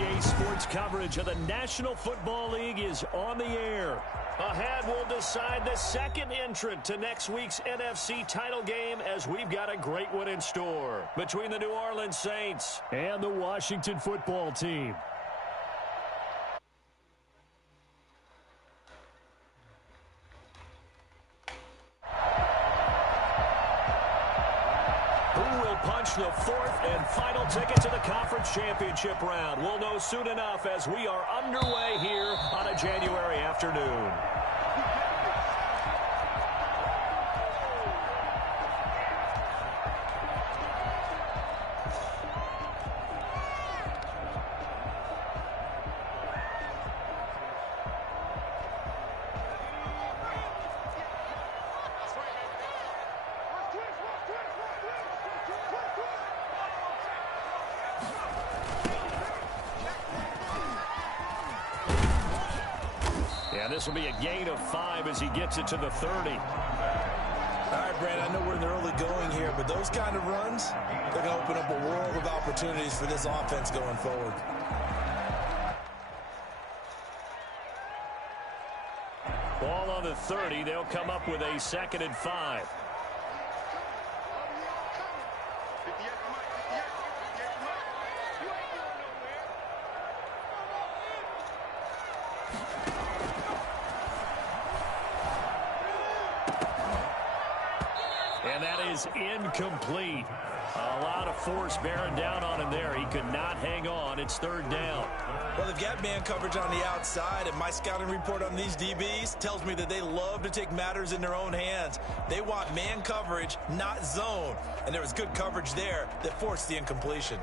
NBA sports coverage of the National Football League is on the air. Ahead, we'll decide the second entrant to next week's NFC title game as we've got a great one in store between the New Orleans Saints and the Washington football team. Punch the fourth and final ticket to the conference championship round. We'll know soon enough as we are underway here on a January afternoon. This will be a gain of 5 as he gets it to the 30. All right, Brad, I know we're in the early going here, but those kind of runs, they're going to open up a world of opportunities for this offense going forward. Ball on the 30. They'll come up with a 2nd and 5. And that is incomplete. A lot of force bearing down on him there. He could not hang on. It's 3rd down. Well, they've got man coverage on the outside, and my scouting report on these DBs tells me that they love to take matters in their own hands. They want man coverage, not zone. And there was good coverage there that forced the incompletion.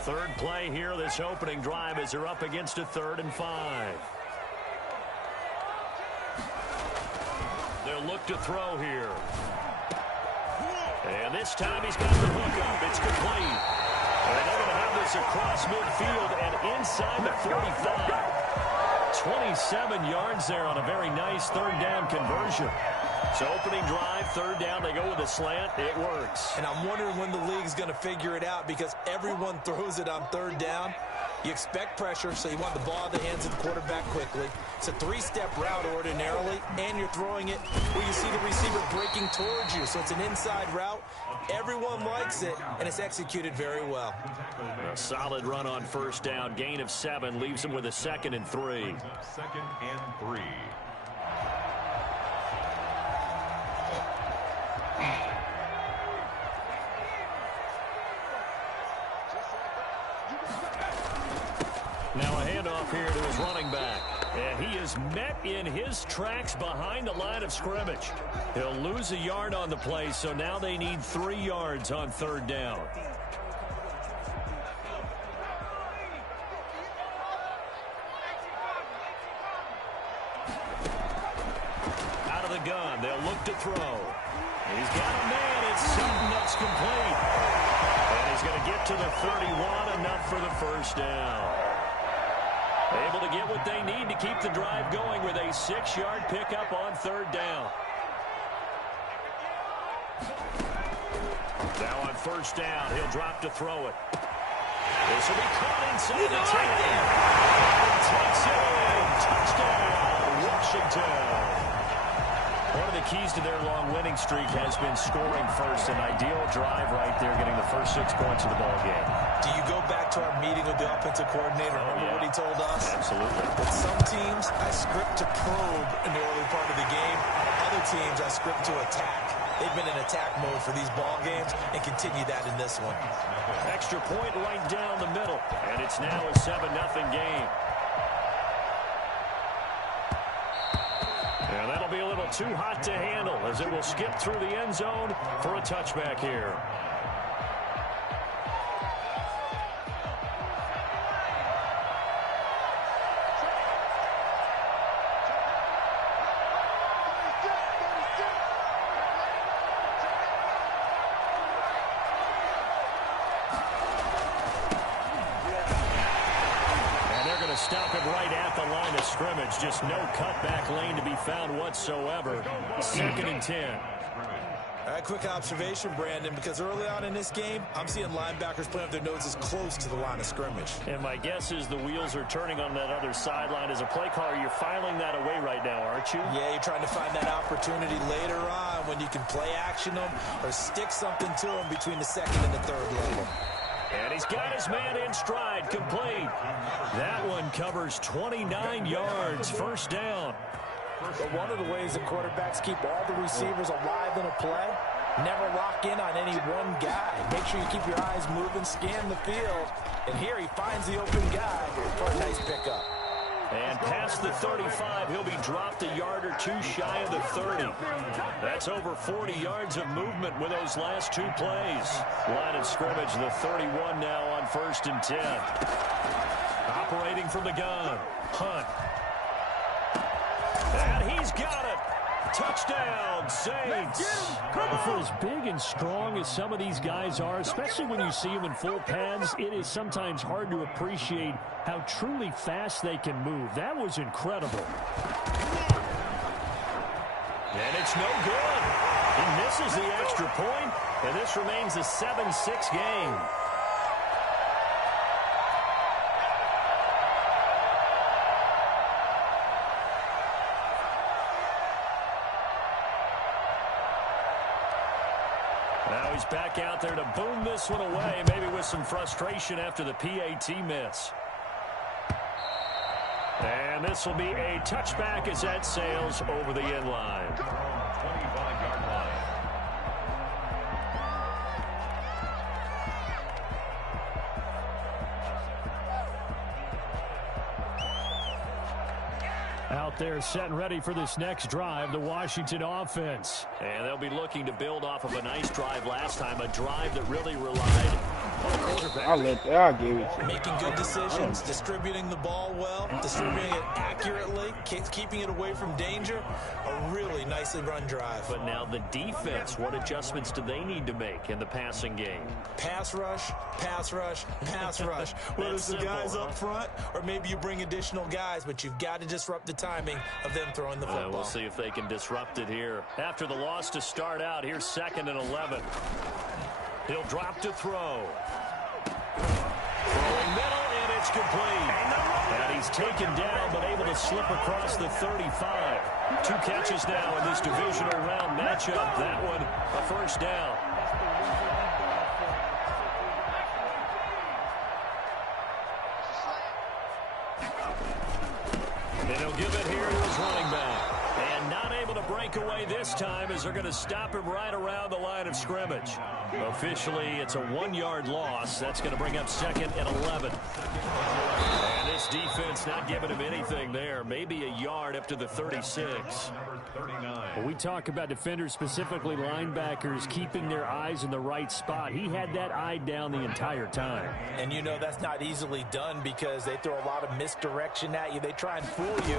Third play here, this opening drive, as they're up against a 3rd and 5. They'll look to throw here. And this time he's got the hook up. It's complete. And they're going to have this across midfield and inside the 45. 27 yards there on a very nice 3rd down conversion. So opening drive, 3rd down, they go with a slant. It works. And I'm wondering when the league's going to figure it out because everyone throws it on 3rd down. You expect pressure, so you want the ball in the hands of the quarterback quickly. It's a 3-step route ordinarily, and you're throwing it where you see the receiver breaking towards you. So it's an inside route. Everyone likes it, and it's executed very well. A solid run on 1st down. Gain of 7 leaves him with a 2nd and 3. 2nd and 3. Now a handoff here to his running back. And he is met in his tracks behind the line of scrimmage. He'll lose a yard on the play, so now they need 3 yards on 3rd down. Out of the gun, they'll look to throw. He's got a man. It's something that's complete. And he's going to get to the 31, enough for the 1st down. Able to get what they need to keep the drive going with a 6-yard pickup on 3rd down. Now on 1st down, he'll drop to throw it. This will be caught inside the 10. Takes it in. Touchdown, Washington. One of the keys to their long winning streak has been scoring first. An ideal drive right there, getting the first 6 points of the ball game. Do you go back to our meeting with the offensive coordinator? Remember what he told us? Absolutely. With some teams, I script to probe in the early part of the game. Other teams, I script to attack. They've been in attack mode for these ball games and continue that in this one. Extra point right down the middle, and it's now a 7-0 game. And that'll be a little too hot to handle as it will skip through the end zone for a touchback here. Stop him right at the line of scrimmage. Just no cutback lane to be found whatsoever. 2nd and 10. All right, quick observation, Brandon, because early on in this game, I'm seeing linebackers playing with their noses close to the line of scrimmage. And my guess is the wheels are turning on that other sideline. As a play caller, you're filing that away right now, aren't you? Yeah, you're trying to find that opportunity later on when you can play action them or stick something to them between the second and the third level. And he's got his man in stride, complete. That one covers 29 yards, first down. But one of the ways the quarterbacks keep all the receivers alive in a play, never lock in on any one guy. Make sure you keep your eyes moving, scan the field. And here he finds the open guy for a nice pickup. And past the 35, he'll be dropped a yard or two shy of the 30. That's over 40 yards of movement with those last two plays. Line of scrimmage, the 31 now on 1st and 10. Operating from the gun, Hunt. And he's got it. Touchdown, Saints. For as big and strong as some of these guys are, especially when you see them in full pads, it is sometimes hard to appreciate how truly fast they can move. That was incredible. And it's no good. He misses the extra point, and this remains a 7-6 game. Now he's back out there to boom this one away, maybe with some frustration after the PAT miss. And this will be a touchback as that sails over the end line. 25-yard line. Out there set and ready for this next drive, the Washington offense. And they'll be looking to build off of a nice drive last time, a drive that really relied on the quarterback. I'll give it to you. Making good decisions, distributing the ball well, distributing it accurately, keeping it away from danger. A really nicely run drive. But now the defense, what adjustments do they need to make in the passing game? Pass rush, pass rush, pass rush. Whether it's the guys up front or maybe you bring additional guys, but you've got to disrupt the timing of them throwing the football. We'll see if they can disrupt it here. After the loss to start out, here's 2nd and 11. He'll drop to throw. Throwing middle, and it's complete. And he's taken down, but able to slip across the 35. 2 catches now in this divisional round matchup. That one, a first down. And he'll give it here to his running back. And not able to break away this time as they're going to stop him right around the line of scrimmage. Officially, it's a 1-yard loss. That's going to bring up 2nd and 11. And this defense not giving him anything there. Maybe a yard up to the 36. When we talk about defenders, specifically linebackers, keeping their eyes in the right spot, he had that eye down the entire time. And you know that's not easily done because they throw a lot of misdirection at you. They try and fool you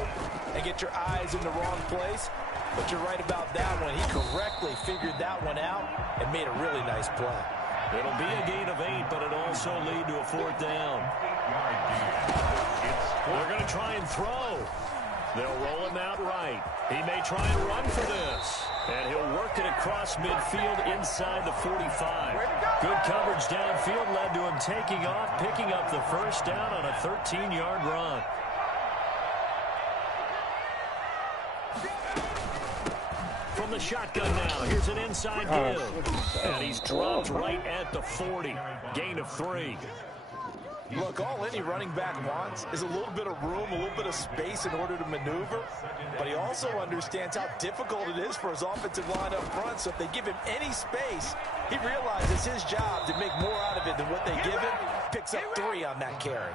and get your eyes in the wrong place. But you're right about that one. He correctly figured that one out and made a really nice play. It'll be a gain of 8, but it'll also lead to a 4th down. They're going to try and throw. They'll roll him out right. He may try and run for this. And he'll work it across midfield inside the 45. Good coverage downfield led to him taking off, picking up the first down on a 13-yard run. From the shotgun now, here's an inside give. And he's dropped right at the 40. Gain of 3. Look, all any running back wants is a little bit of room, a little bit of space in order to maneuver. But he also understands how difficult it is for his offensive line up front. So if they give him any space, he realizes his job to make more out of it than what they give him. Picks up 3 on that carry.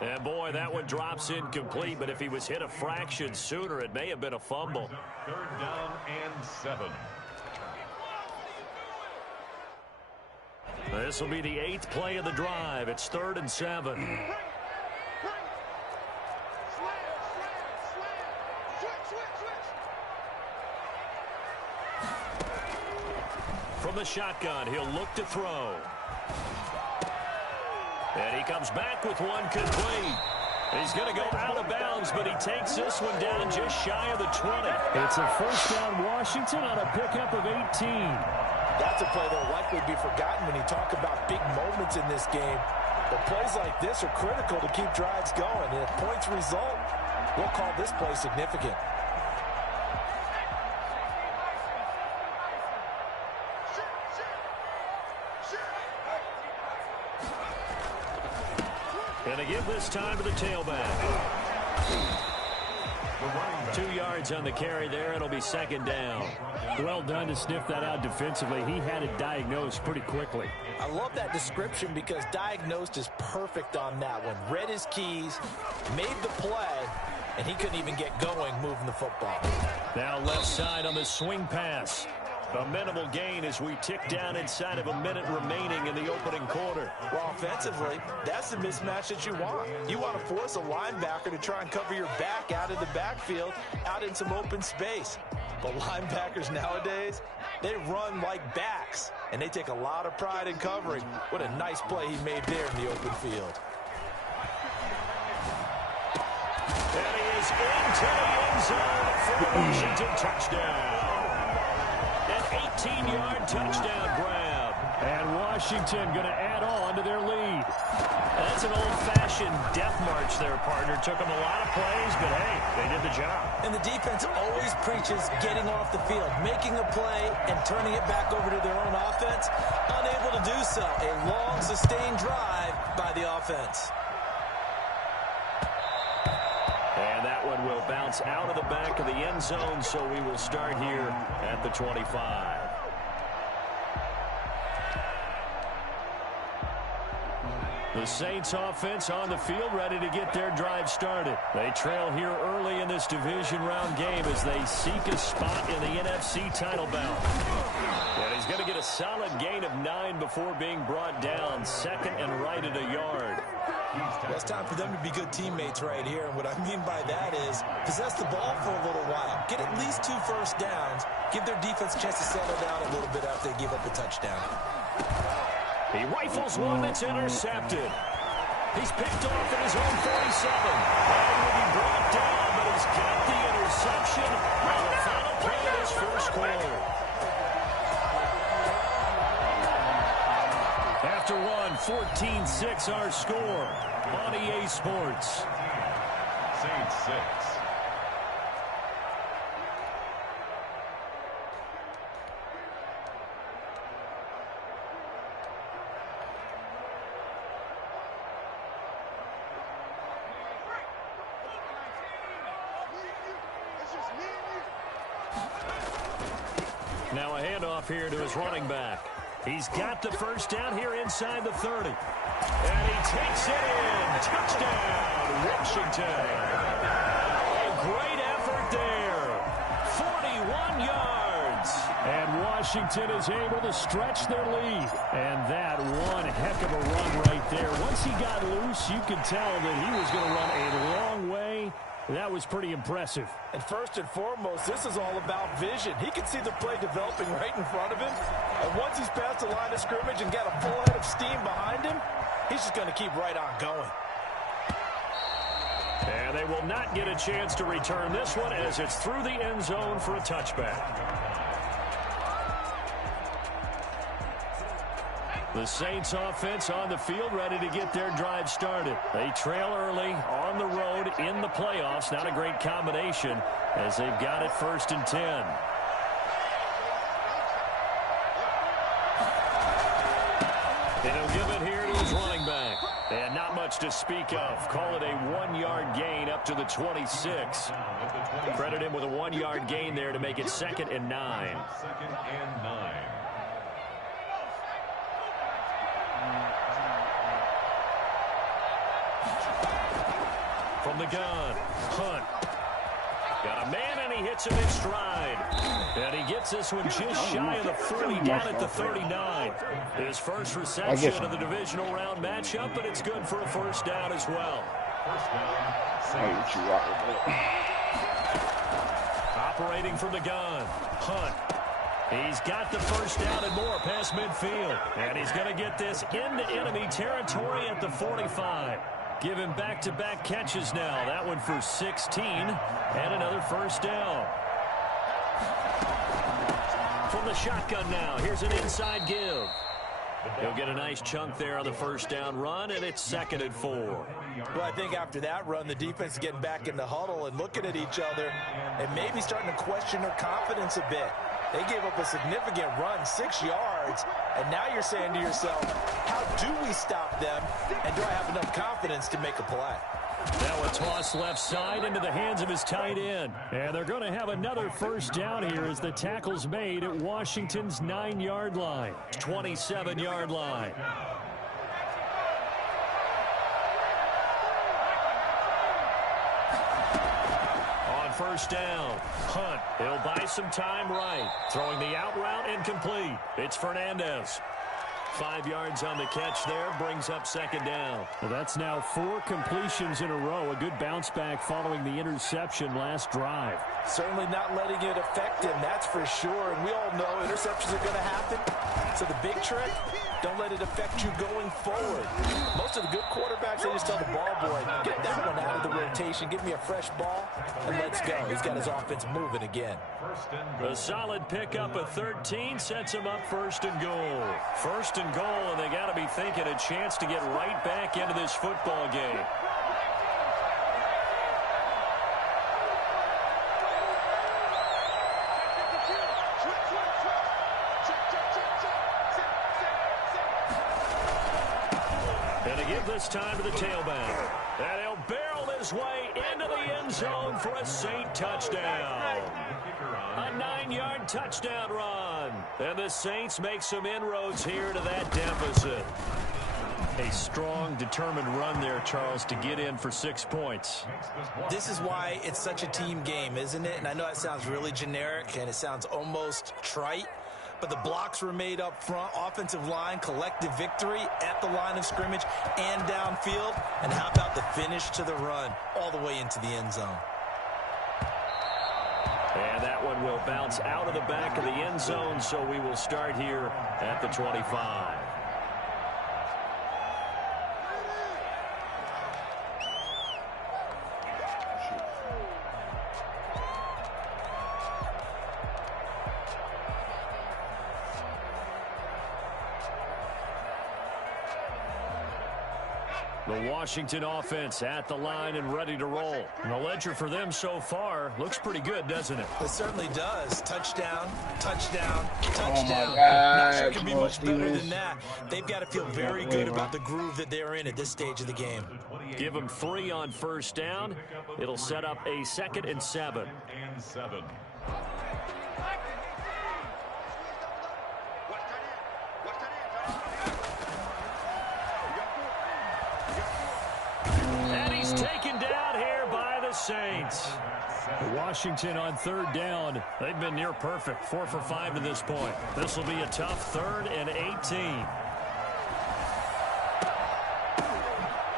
And boy, that one drops incomplete, but if he was hit a fraction sooner, it may have been a fumble. 3rd down and 7. This will be the 8th play of the drive. It's 3rd and 7. From the shotgun, he'll look to throw. And he comes back with one complete. He's going to go out of bounds, but he takes this one down just shy of the 20. It's a first down Washington on a pickup of 18. That's a play that will likely be forgotten when you talk about big moments in this game. But plays like this are critical to keep drives going. And if points result, we'll call this play significant. And they give this time to the tailback. 2 yards on the carry there. It'll be second down. Well done to sniff that out defensively. He had it diagnosed pretty quickly. I love that description because diagnosed is perfect on that one. Read his keys, made the play, and he couldn't even get going moving the football. Now left side on the swing pass. A minimal gain as we tick down inside of a minute remaining in the opening quarter. Well, offensively, that's the mismatch that you want. You want to force a linebacker to try and cover your back out of the backfield, out in some open space. But linebackers nowadays, they run like backs, and they take a lot of pride in covering. What a nice play he made there in the open field. And he is into the end zone for the Washington touchdown. An 18-yard touchdown grab. And Washington going to add on to their lead. That's an old-fashioned death march there, partner. Took them a lot of plays, but hey, they did the job. And the defense always preaches getting off the field, making a play and turning it back over to their own offense. Unable to do so. A long, sustained drive by the offense. And that one will bounce out of the back of the end zone, so we will start here at the 25. The Saints offense on the field ready to get their drive started. They trail here early in this division round game as they seek a spot in the NFC title bout. And he's going to get a solid gain of 9 before being brought down, second and right at a yard. Well, it's time for them to be good teammates right here. And what I mean by that is possess the ball for a little while. Get at least 2 first downs. Give their defense a chance to settle down a little bit after they give up a touchdown. He rifles one that's intercepted. He's picked off at his own 47. And will be brought down, but he's got the interception on the final play of this first quarter. After one, 14-6 our score on EA Sports. Saints 6. Now a handoff here to his running back. He's got the first down here inside the 30. And he takes it in. Touchdown, Washington. A great effort there. 41 yards. And Washington is able to stretch their lead. And that one heck of a run right there. Once he got loose, you could tell that he was going to run a long way. That was pretty impressive. And first and foremost, this is all about vision. He can see the play developing right in front of him. And once he's past the line of scrimmage and got a full head of steam behind him, he's just going to keep right on going. And they will not get a chance to return this one as it's through the end zone for a touchback. The Saints offense on the field ready to get their drive started. They trail early on the road in the playoffs. Not a great combination as they've got it 1st and 10. And he'll give it here to his running back. And not much to speak of. Call it a 1-yard gain up to the 26. Credit him with a 1-yard gain there to make it 2nd and 9. 2nd and 9. From the gun, Hunt. Got a man, and he hits him in stride. And he gets this one just shy of the 40, down at the 39. His first reception of the divisional round matchup, but it's good for a first down as well. Operating from the gun, Hunt. He's got the first down and more past midfield. And he's going to get this into enemy territory at the 45. Give him back-to-back catches now. That one for 16 and another first down. From From the shotgun now, here's an inside give. He'll get a nice chunk there on the first down run, and it's 2nd and 4. Well, I think after that run, the defense is getting back in the huddle and looking at each other and maybe starting to question their confidence a bit. They gave up a significant run, 6 yards, and now you're saying to yourself, how do we stop them, and do I have enough confidence to make a play? Now a toss left side into the hands of his tight end. And they're going to have another first down here as the tackle's made at Washington's 9-yard line. 27-yard line. On first down, Hunt. He'll buy some time right. Throwing the out route incomplete. It's Fernandez. 5 yards on the catch there, brings up 2nd down. Well, that's now 4 completions in a row. A good bounce back following the interception last drive. Certainly not letting it affect him, that's for sure. And we all know interceptions are going to happen. So the big trick, don't let it affect you going forward. Most of the good quarterbacks, they just tell the ball boy, get that one out of the rotation, give me a fresh ball, and let's go. He's got his offense moving again. A solid pickup of 13 sets him up 1st and goal. 1st and goal, and they got to be thinking a chance to get right back into this football game. This time to the tailback. And he'll barrel his way into the end zone for a Saint touchdown. A 9-yard touchdown run. And the Saints make some inroads here to that deficit. A strong, determined run there, Charles, to get in for 6 points. This is why it's such a team game, isn't it? And I know that sounds really generic and it sounds almost trite. But the blocks were made up front, offensive line, collective victory at the line of scrimmage and downfield. And how about the finish to the run all the way into the end zone? And that one will bounce out of the back of the end zone, so we will start here at the 25. The Washington offense at the line and ready to roll. And the ledger for them so far looks pretty good, doesn't it? It certainly does. Touchdown, touchdown, touchdown. Oh my God. Not sure it can be much better than that. They've got to feel very good about the groove that they're in at this stage of the game. Give them 3 on first down. It'll set up a 2nd and 7. And he's taken down here by the Saints. Washington on 3rd down. They've been near perfect. 4 for 5 to this point. This will be a tough 3rd and 18.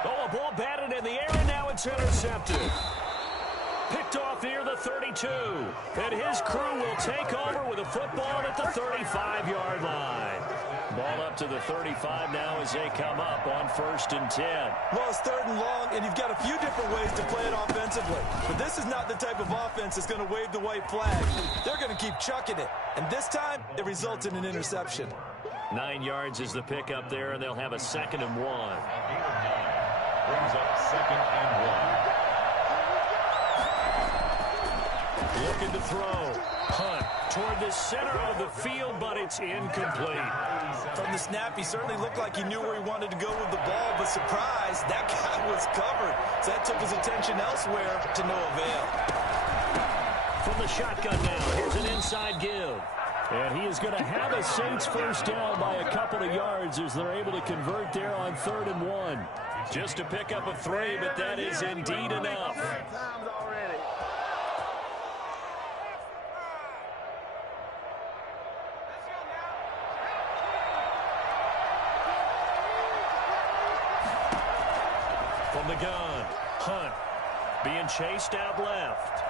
Oh, a ball batted in the air, and now it's intercepted. Picked off near the 32. And his crew will take over with a football at the 35-yard line. Ball up to the 35 now as they come up on 1st and 10. Well, it's 3rd and long, and you've got a few different ways to play it offensively. But this is not the type of offense that's going to wave the white flag. They're going to keep chucking it. And this time, it results in an interception. 9 yards is the pickup there, and they'll have a 2nd and 1. Brings up 2nd and 1. Looking to throw. Hunt toward the center of the field, but it's incomplete. From the snap, he certainly looked like he knew where he wanted to go with the ball, but surprise, that guy was covered. So that took his attention elsewhere to no avail. From the shotgun now, here's an inside give. And he is going to have a Saints first down by a couple of yards as they're able to convert there on 3rd and 1. Just a pickup of 3, but that is indeed enough. From the gun, Hunt being chased out left.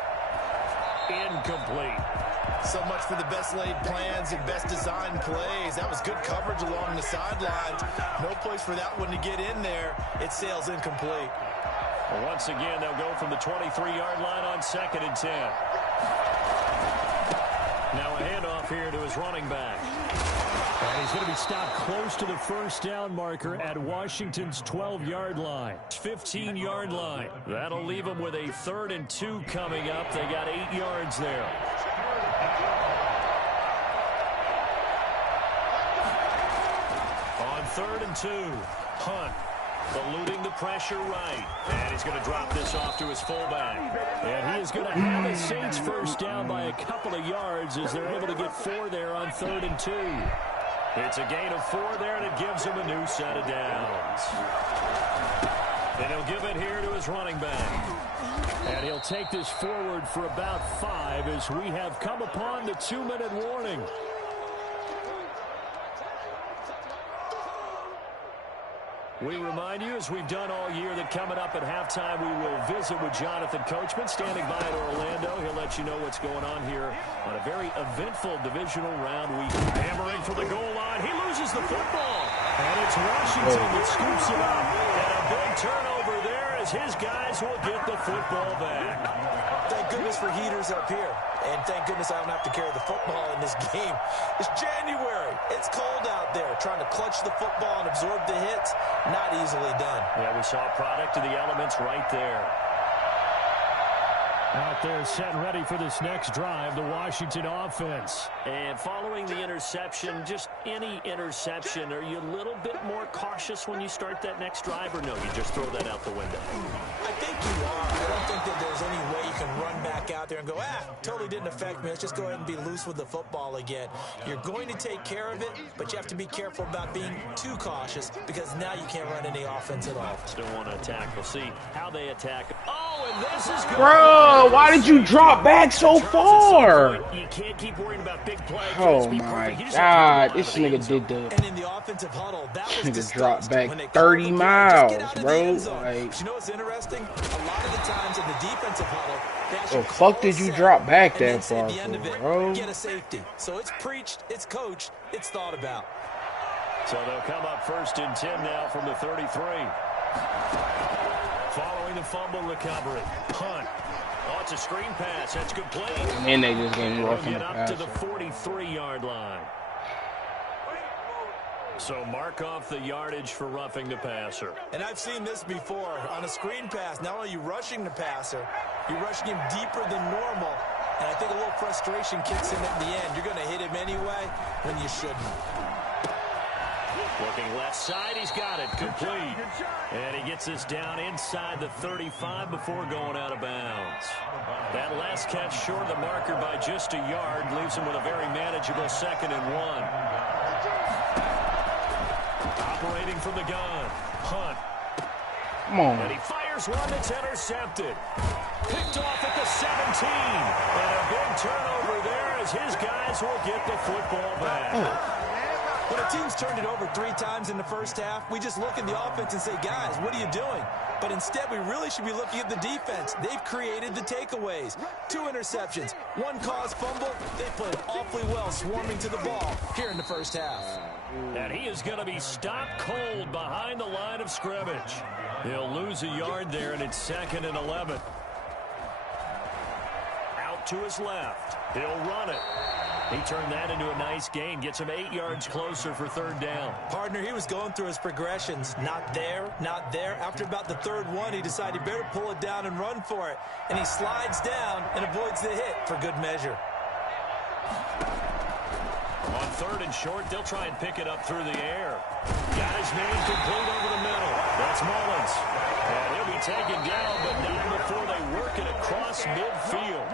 Incomplete. So much for the best laid plans and best designed plays. That was good coverage along the sidelines. No place for that one to get in there. It sails incomplete. Well, once again, they'll go from the 23-yard line on 2nd and 10. Now a handoff here to his running back. And he's going to be stopped close to the first down marker at Washington's 12-yard line. 15-yard line. That'll leave them with a 3rd and 2 coming up. They got 8 yards there. On 3rd and 2, Hunt. Eluding the pressure right. And he's going to drop this off to his fullback. And he is going to have the Saints first down by a couple of yards as they're able to get 4 there on 3rd and 2. It's a gain of 4 there, and it gives him a new set of downs. And he'll give it here to his running back. And he'll take this forward for about 5 as we have come upon the 2-minute warning. We remind you, as we've done all year, that coming up at halftime, we will visit with Jonathan Coachman, standing by at Orlando. He'll let you know what's going on here on a very eventful divisional round week. Hammering for the goal line. He loses the football. And it's Washington that scoops it up. And a big turnover there as his guys will get the football back. Thank goodness for heaters up here. And thank goodness I don't have to carry the football in this game. It's January. It's cold out there. Trying to clutch the football and absorb the hits, not easily done. Yeah, we saw a product of the elements right there. Out there set and ready for this next drive, the Washington offense. And following the interception, just any interception, are you a little bit more cautious when you start that next drive, or no, you just throw that out the window? I think you are. I don't think that there's any way you can run back out there and go, totally didn't affect me. Let's just go ahead and be loose with the football again. You're going to take care of it, but you have to be careful about being too cautious because now you can't run any offense at all. Still want to attack. We'll see how they attack. Oh, and this is good. Bro, why did you drop back so far? You can't keep worrying about big plays. Oh my God, this nigga did the. And in the offensive huddle, that was nigga dropped back 30 miles, bro. Like, you know what's interesting? A lot of the times in the defensive huddle, the fuck did you drop back that far, bro? Get a safety. So it's preached, it's coached, it's thought about. So they'll come up 1st and 10 now from the 33. Following the fumble recovery, Hunt. Oh, it's a screen pass. That's complete. And they just gave me off from the up passer. to the 43-yard line. So mark off the yardage for roughing the passer. And I've seen this before. On a screen pass, not only are you rushing the passer, you're rushing him deeper than normal. And I think a little frustration kicks in at the end. You're going to hit him anyway when you shouldn't. Looking left side, he's got it, complete. And he gets this down inside the 35 before going out of bounds. That last catch short of the marker by just a yard leaves him with a very manageable 2nd and 1. Operating from the gun, Hunt. Come on. And he fires one that's intercepted. Picked off at the 17. And a big turnover there as his guys will get the football back. When a team's turned it over 3 times in the first half, we just look at the offense and say, guys, what are you doing? But instead, we really should be looking at the defense. They've created the takeaways. 2 interceptions, 1 caused fumble. They played awfully well swarming to the ball here in the first half. And he is going to be stopped cold behind the line of scrimmage. He'll lose a yard there, and it's 2nd and 11. Out to his left. He'll run it. He turned that into a nice gain. Gets him 8 yards closer for 3rd down. Partner, he was going through his progressions. Not there, not there. After about the 3rd one, he decided he better pull it down and run for it. And he slides down and avoids the hit for good measure. On 3rd and short, they'll try and pick it up through the air. Got his man complete over the middle. That's Mullins. And he'll be taken down, but not before they work it across midfield.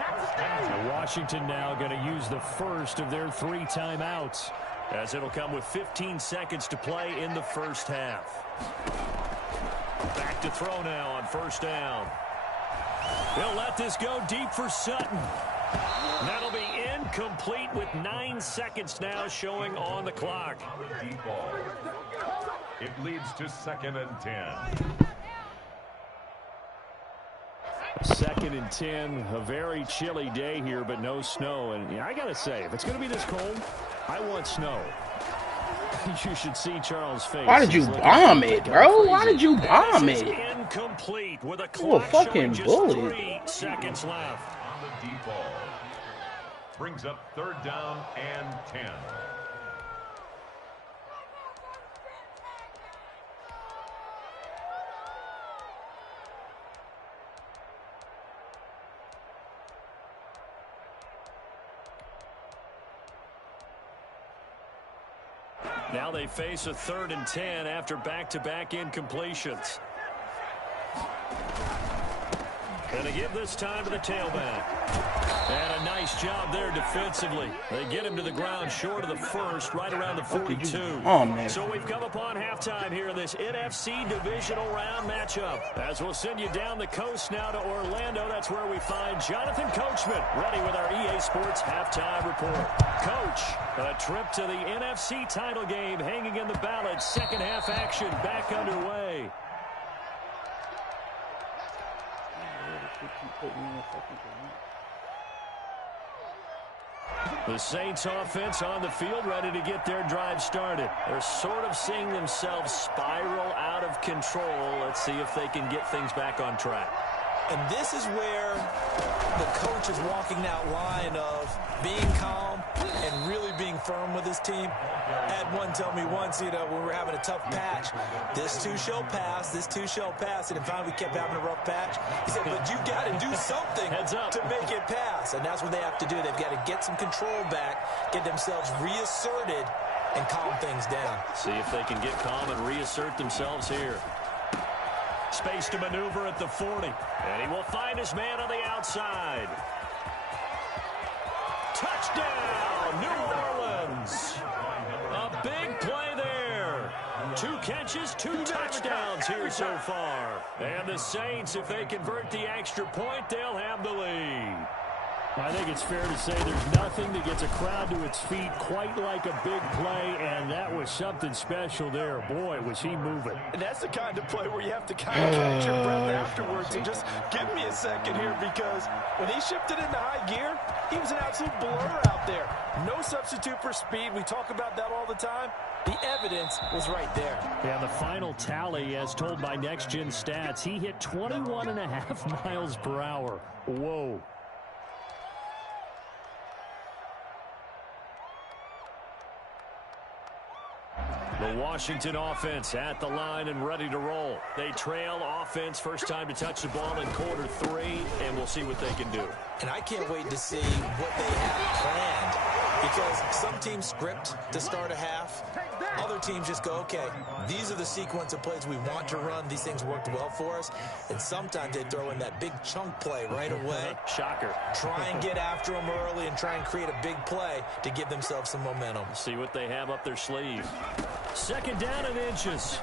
So Washington now going to use the first of their 3 timeouts, as it'll come with 15 seconds to play in the first half. Back to throw now on 1st down. He'll let this go deep for Sutton. That'll be incomplete with 9 seconds now showing on the clock. It leads to 2nd and 10. 2nd and 10, a very chilly day here, but no snow. And I got to say, if it's going to be this cold, I want snow. You should see Charles' face. Why did you bomb it, bro? Why did you bomb it? Incomplete with a You a clock fucking showing just bully. 3 seconds left. Brings up 3rd down and 10. Now they face a 3rd and 10 after back-to-back incompletions. And to give this time to the tailback. And a nice job there defensively. They get him to the ground short of the first, right around the 42. Oh, man. So we've come upon halftime here in this NFC divisional round matchup. As we'll send you down the coast now to Orlando, that's where we find Jonathan Coachman, ready with our EA Sports halftime report. Coach, a trip to the NFC title game hanging in the balance. Second half action back underway. The Saints offense on the field, ready to get their drive started. They're sort of seeing themselves spiral out of control. Let's see if they can get things back on track. And this is where the coach is walking that line of being calm and really being firm with his team. I had one tell me once, when we were having a tough patch, this too shall pass, this too shall pass. And finally we kept having a rough patch. He said, but you got to do something to make it pass. And that's what they have to do. They've got to get some control back, get themselves reasserted, and calm things down. See if they can get calm and reassert themselves here. Space to maneuver at the 40. And he will find his man on the outside. Touchdown, New Orleans. A big play there. 2 catches, 2 touchdowns here so far. And the Saints, if they convert the extra point, they'll have the lead. I think it's fair to say there's nothing that gets a crowd to its feet quite like a big play, and that was something special there. Boy, was he moving. And that's the kind of play where you have to kind of catch your breath afterwards and just give me a second here, because when he shifted into high gear, he was an absolute blur out there. No substitute for speed. We talk about that all the time. The evidence was right there. Yeah, the final tally, as told by Next Gen Stats, he hit 21.5 miles per hour. Whoa. The Washington offense at the line and ready to roll. They trail offense, first time to touch the ball in quarter 3, and we'll see what they can do. And I can't wait to see what they have planned, because some teams script to start a half. Other teams just go, okay, these are the sequence of plays we want to run. These things worked well for us. And sometimes they throw in that big chunk play right away. Shocker. Try and get after them early and try and create a big play to give themselves some momentum. See what they have up their sleeve. Second down and inches.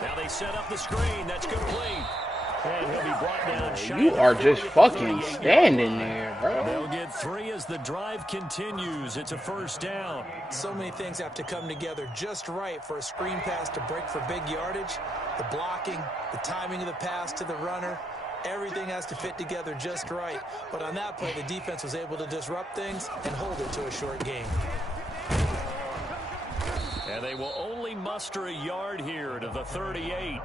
Now they set up the screen. That's complete. And he'll be brought down. You are just fucking standing there, bro. They'll get 3 as the drive continues. It's a first down. So many things have to come together just right for a screen pass to break for big yardage. The blocking, the timing of the pass to the runner. Everything has to fit together just right. But on that play, the defense was able to disrupt things and hold it to a short game. And they will only muster a yard here to the 38.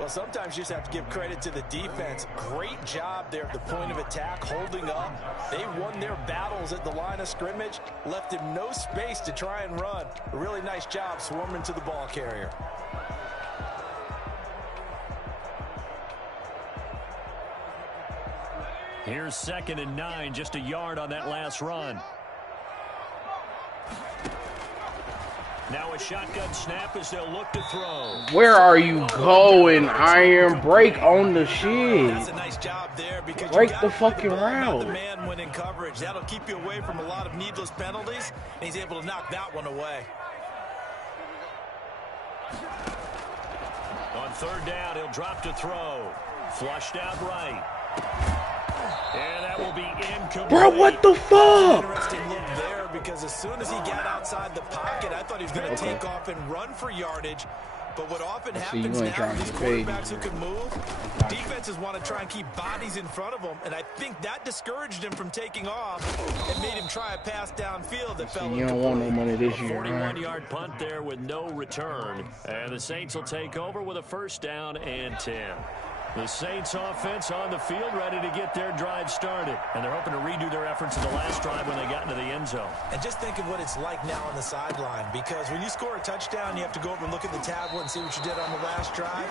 Well, sometimes you just have to give credit to the defense. Great job there at the point of attack, holding up. They won their battles at the line of scrimmage, left him no space to try and run. A really nice job swarming to the ball carrier. Here's 2nd and 9, just a yard on that last run. Now a shotgun snap as they'll look to throw. Where are you going, Iron? Break on the shit. That's a nice job there, because break you the fucking route. The man when in coverage. That'll keep you away from a lot of needless penalties, and he's able to knock that one away. On 3rd down, he'll drop to throw. Flushed out right. And that will be incomplete. Bro, what the fuck? Interesting look there, because as soon as he got outside the pocket, I thought he was going to take off and run for yardage. But what often happens now, these quarterbacks who can move, defenses want to try and keep bodies in front of them, and I think that discouraged him from taking off and made him try a pass downfield that fell. You don't want no money this year, 41-yard punt there with no return, and the Saints will take over with a first down and 10. The Saints offense on the field, ready to get their drive started. And they're hoping to redo their efforts in the last drive when they got into the end zone. And just think of what it's like now on the sideline, because when you score a touchdown, you have to go over and look at the tablet and see what you did on the last drive.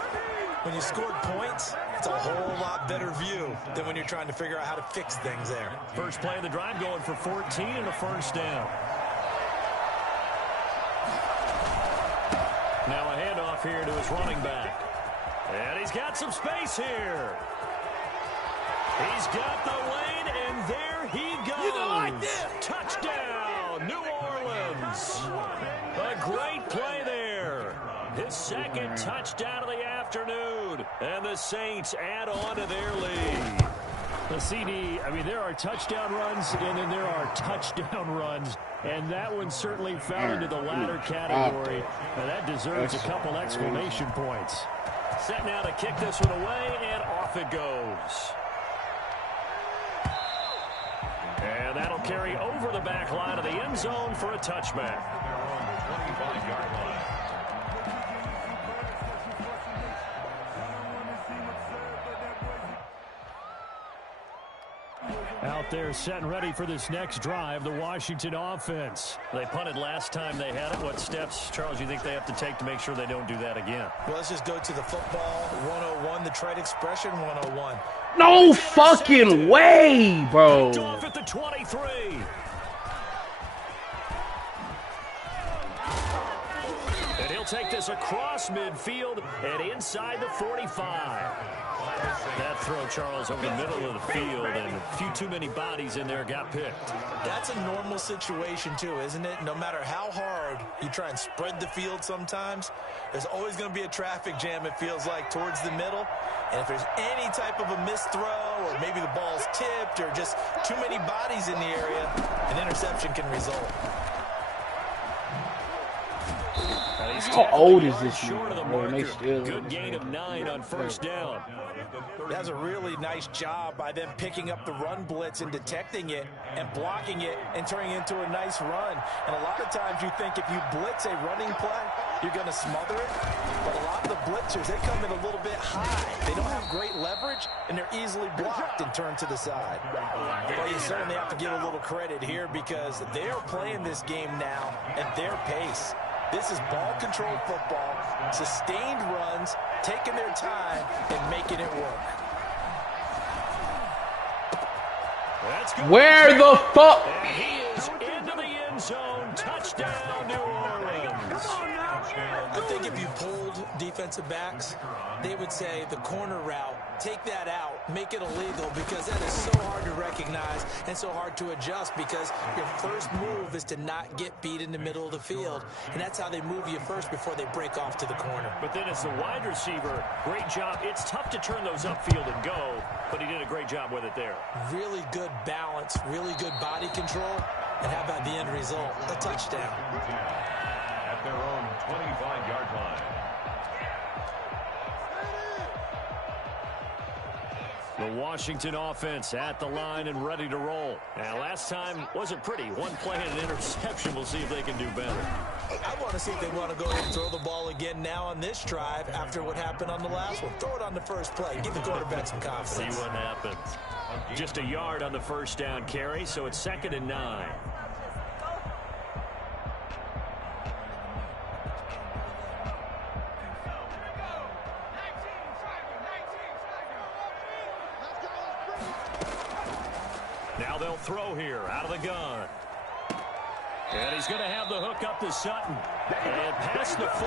When you scored points, it's a whole lot better view than when you're trying to figure out how to fix things there. First play of the drive going for 14 and a first down. Now a handoff here to his running back. And he's got some space here. He's got the lane, and there he goes. You know, like this. Touchdown, New Orleans. A great play there. His second touchdown of the afternoon. And the Saints add on to their lead. The CD, I mean, there are touchdown runs, and then there are touchdown runs. And that one certainly fell into the latter category. Now, that deserves a couple exclamation points. Set now to kick this one away, and off it goes. And that'll carry over the back line of the end zone for a touchback. 25-yard line. Out there set and ready for this next drive, the Washington offense. They punted last time they had it. What steps, Charles, you think they have to take to make sure they don't do that again? Well, let's just go to the football 101, the trade expression 101. No fucking way, bro. Picked off at the 23. And he'll take this across midfield and inside the 45. That throw, Charles, over the middle of the field, and a few too many bodies in there got picked. That's a normal situation, too, isn't it? No matter how hard you try and spread the field sometimes, there's always going to be a traffic jam, it feels like, towards the middle. And if there's any type of a missed throw, or maybe the ball's tipped, or just too many bodies in the area, an interception can result. How old is this Short of the marker? Good gain of 9 on first down. That's a really nice job by them picking up the run blitz and detecting it and blocking it and turning it into a nice run. And a lot of times you think if you blitz a running play, you're going to smother it. But a lot of the blitzers, they come in a little bit high. They don't have great leverage, and they're easily blocked and turned to the side. Well, you certainly have to give a little credit here because they're playing this game now at their pace. This is ball control football, sustained runs, taking their time, and making it work. That's good. Where the fuck? And he is into the end zone. Touchdown, New Orleans. I think if you pulled defensive backs, they would say the corner route, take that out, make it illegal, because that is so hard to recognize and so hard to adjust because your first move is to not get beat in the middle of the field. And that's how they move you first before they break off to the corner. But then as the wide receiver, great job. It's tough to turn those upfield and go, but he did a great job with it there. Really good balance, really good body control. And how about the end result? A touchdown. At their own 25-yard line. The Washington offense at the line and ready to roll. Now, last time wasn't pretty. One play and an interception. We'll see if they can do better. I want to see if they want to go ahead and throw the ball again now on this drive after what happened on the last one. Throw it on the first play. Give the quarterback some confidence. See what happens. Just a yard on the first down carry, so it's 2nd and 9. Now they'll throw here out of the gun. And he's going to have the hook up to Sutton. And past the 40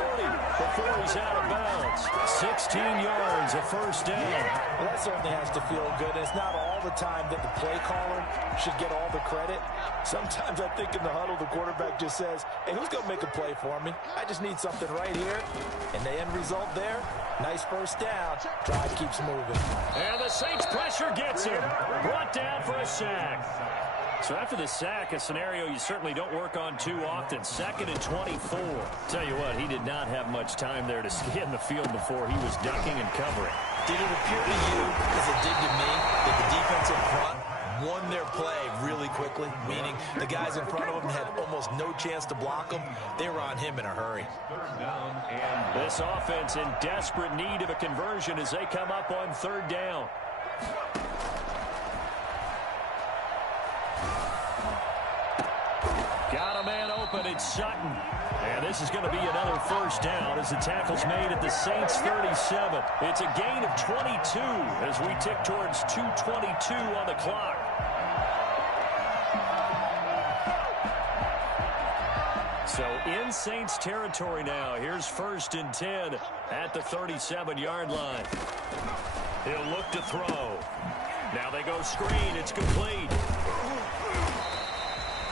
before he's out of bounds. 16 yards, a first down. Well, that certainly has to feel good. It's not all the time that the play caller should get all the credit. Sometimes I think in the huddle, the quarterback just says, hey, who's going to make a play for me? I just need something right here. And the end result there, nice first down. Drive keeps moving. And the Saints pressure gets him. Brought down for a sack. So after the sack, a scenario you certainly don't work on too often. 2nd and 24. Tell you what, he did not have much time there to scan the field before he was ducking and covering. Did it appear to you, as it did to me, that the defensive front won their play really quickly, meaning the guys in front of him had almost no chance to block him. They were on him in a hurry. This offense in desperate need of a conversion as they come up on third down. Got a man open. It's Sutton. And this is going to be another first down as the tackle's made at the Saints 37. It's a gain of 22 as we tick towards 2:22 on the clock. So in Saints territory now. Here's 1st and 10 at the 37-yard line. He'll look to throw. Now they go screen. It's complete.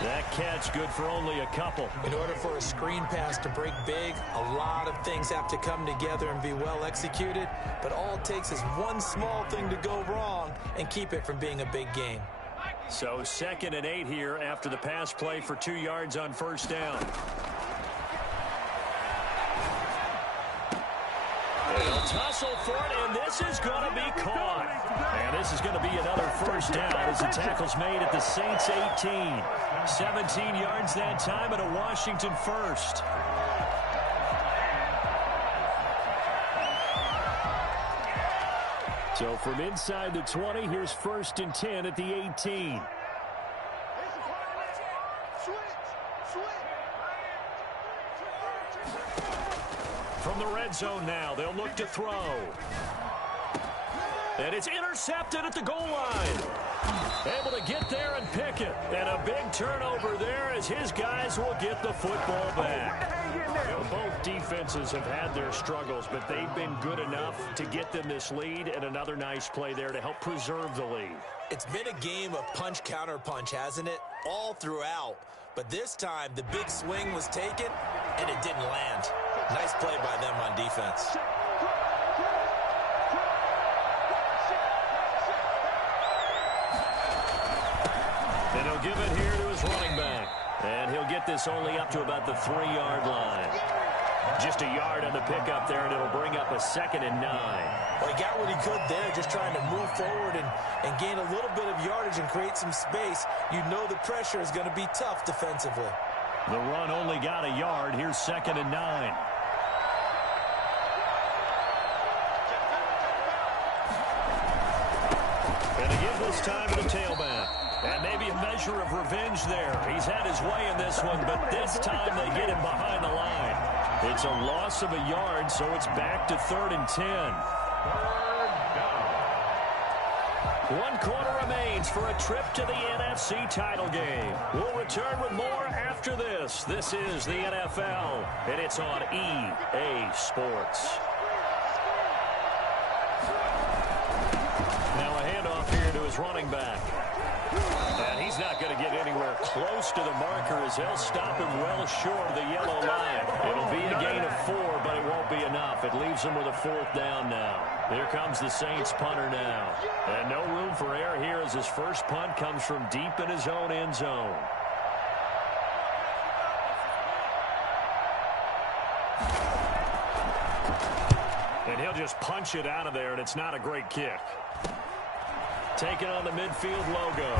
That catch good for only a couple. In order for a screen pass to break big, a lot of things have to come together and be well executed. But all it takes is one small thing to go wrong and keep it from being a big gain. So 2nd and 8 here after the pass play for 2 yards on first down. They'll tussle for it, and this is going to be caught. And this is going to be another first down as the tackle's made at the Saints 18. 17 yards that time and a Washington first. So from inside the 20, here's 1st and 10 at the 18. From the red zone now, they'll look to throw. And it's intercepted at the goal line. Able to get there and pick it. And a big turnover there as his guys will get the football back. Both defenses have had their struggles, but they've been good enough to get them this lead, and another nice play there to help preserve the lead. It's been a game of punch-counter-punch, hasn't it? All throughout. But this time, the big swing was taken, and it didn't land. Nice play by them on defense. And he'll give it here to his running back. And he'll get this only up to about the 3-yard line. Just a yard on the pickup there, and it'll bring up a 2nd and 9. Well, he got what he could there, just trying to move forward and gain a little bit of yardage and create some space. You know the pressure is going to be tough defensively. The run only got a yard. Here's 2nd and 9. And to give this time to the tailback. And maybe a measure of revenge there. He's had his way in this one, but this time they get him behind the line. It's a loss of a yard, so it's back to 3rd and 10. 1 quarter remains for a trip to the NFC title game. We'll return with more after this. This is the NFL, and it's on EA Sports. Now a handoff here to his running back. And he's not going to get anywhere close to the marker as they'll stop him well short of the yellow line. It'll be a gain of 4, but it won't be enough. It leaves him with a 4th down now. Here comes the Saints punter now. And no room for error here as his first punt comes from deep in his own end zone. And he'll just punch it out of there, and it's not a great kick. Taking on the midfield logo.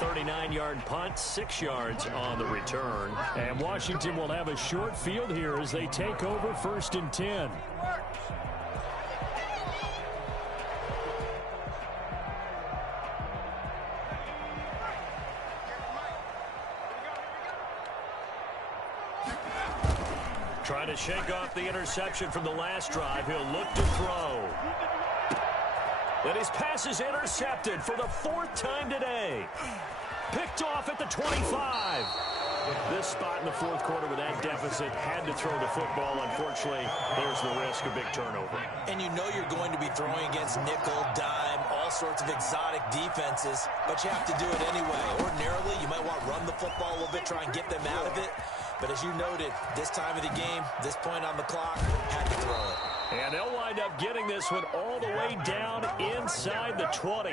39-yard punt, 6 yards on the return. And Washington will have a short field here as they take over 1st and 10. Trying to shake off the interception from the last drive. He'll look to throw. And his pass is intercepted for the 4th time today. Picked off at the 25. This spot in the 4th quarter with that deficit, had to throw the football. Unfortunately, there's the risk of big turnover. And you know you're going to be throwing against nickel, dime, all sorts of exotic defenses, but you have to do it anyway. Ordinarily, you might want to run the football a little bit, try and get them out of it. But as you noted, this time of the game, this point on the clock, had to throw it. And they'll wind up getting this one all the way down inside the 20.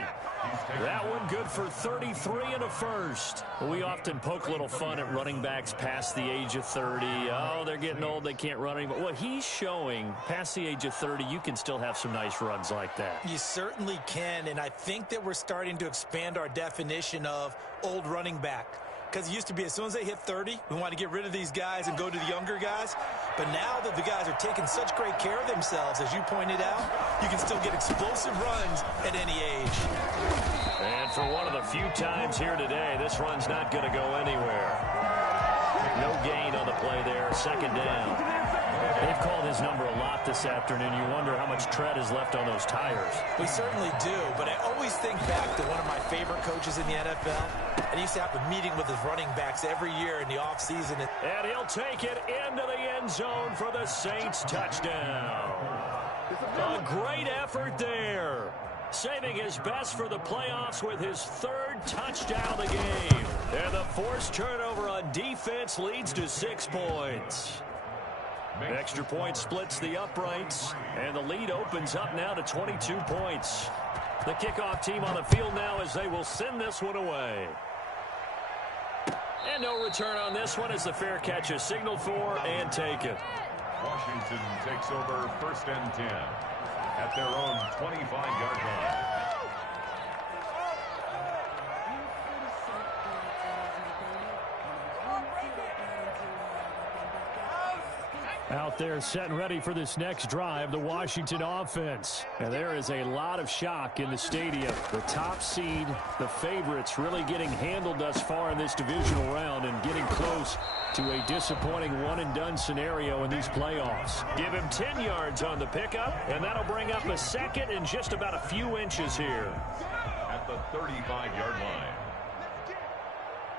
That one good for 33 and a first. We often poke a little fun at running backs past the age of 30. Oh, they're getting old, they can't run anymore. Well, he's showing past the age of 30, you can still have some nice runs like that. You certainly can, and I think that we're starting to expand our definition of old running back. Because it used to be as soon as they hit 30, we want to get rid of these guys and go to the younger guys. But now that the guys are taking such great care of themselves, as you pointed out, you can still get explosive runs at any age. And for one of the few times here today, this run's not going to go anywhere. No gain on the play there, second down. They've called his number a lot this afternoon. You wonder how much tread is left on those tires. We certainly do, but I always think back to one of my favorite coaches in the NFL. And he used to have a meeting with his running backs every year in the offseason. And he'll take it into the end zone for the Saints touchdown. A great effort there. Saving his best for the playoffs with his third touchdown of the game. And the forced turnover on defense leads to 6 points. Extra point splits the uprights, and the lead opens up now to 22 points. The kickoff team on the field now as they will send this one away. And no return on this one as the fair catch is signaled for and taken. Washington takes over 1st and 10 at their own 25-yard line. Out there set and ready for this next drive, the Washington offense. And there is a lot of shock in the stadium. The top seed, the favorites, really getting handled thus far in this divisional round and getting close to a disappointing one-and-done scenario in these playoffs. Give him 10 yards on the pickup, and that'll bring up a second and just about a few inches here. At the 35-yard line.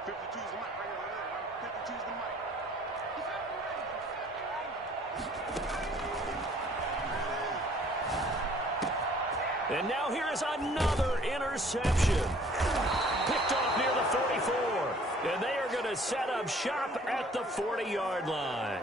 52's the mic right here. 52's the mic. And now here is another interception. Picked off near the 44. And they are going to set up shop at the 40-yard line.